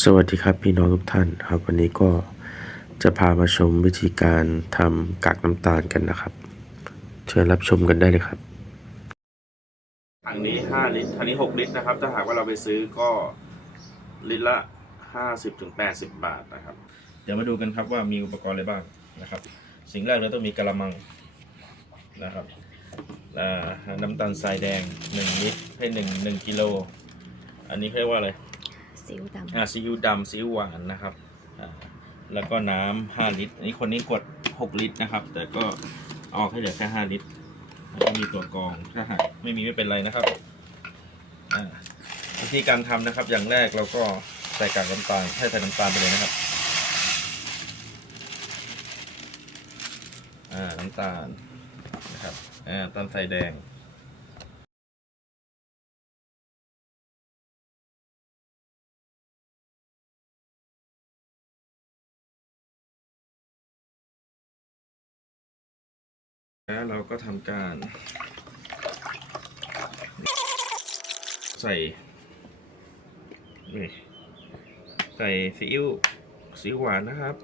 สวัสดีครับพี่น้องทุกท่านครับวันนี้ก็จะพามาชมวิธีการทำกากน้ำตาลกันนะครับ เชิญรับชมกันได้เลยครับถังนี้5ลิตรถังนี้6ลิตรนะครับ ถ้าหากว่าเราไปซื้อก็ ลิตรละ50ถึง80บาทนะครับ เดี๋ยวมาดูกันครับว่ามีอุปกรณ์อะไรบ้างนะครับ สิ่งแรกเราต้องมีกระมังนะครับน้ำตาลทรายแดง1ลิตรให้1 1กิโล อันนี้เรียกว่าอะไรซีอิ๊วดำอ่าซีอิ๊วดำซีอิ๊วหวานนะครับอ่าแล้วก็น้ำห้าลิตร อันนี้คนนี้กดหกลิตรนะครับ แต่ก็ออกให้เหลือแค่ห้าลิตรแล้วก็มีตัวกรองถ้าหากไม่มี ไม่เป็นไรนะครับ อ่าวิธีการทำนะครับ อย่างแรกเราก็ใส่กากน้ำตาลให้ใส่น้ำตาลไปเลยนะครับ อ่า น้ำตาลนะครับ อ่าน้ำตาลใส่แดงแล้วเราก็ทำการ ใส่นี่ใส่ซีอิ๊วซีอิ๊วหวานนะครับ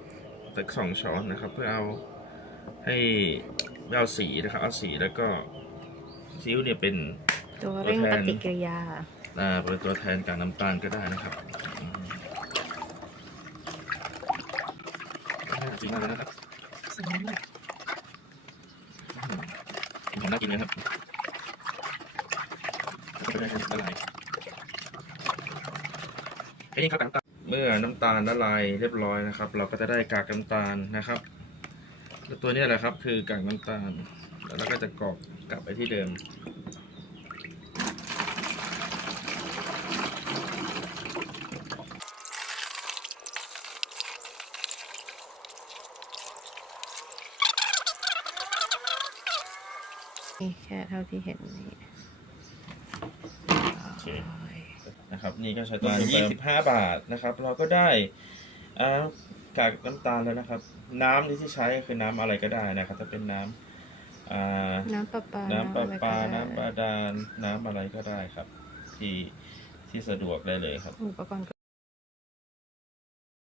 สักสองช้อนนะครับเพื่อเอาให้เอาสีนะครับเอาสีแล้วก็ซีอิ๊วเนี่ยเป็นตัวเร่งปฏิกิริยาอ่าเป็นตัวแทนการน้ำตาลก็ได้นะครับจริงมากเลยนะครับของน่ากินนะครับกมจได้น้ำตาลไลอ้นี่ครับน้ำตาลเมื่อน้ำตาลละลายเรียบร้อยนะครับ เราก็จะได้กากน้ำตาลนะครับ แล้วตัวนี้แหละครับคือกากน้ำตาล แล้วก็จะกรอกกลับไปที่เดิมนี่แค่เท่าที่เห็นนี่โอเคนะครับนี่ก็ใช้ตัวยี่สิบห้าบาทนะครับ เราก็ได้อ่ากากน้ำตาลแล้วนะครับ น้ำนี่ที่ใช้คือน้ำอะไรก็ได้นะครับถ้าเป็นน้ำน้ำปลาปลาน้ำปลาปลาน้ำบาดาลน้ำอะไรก็ได้ครับ ที่ที่สะดวกได้เลยครับอุปกรณ์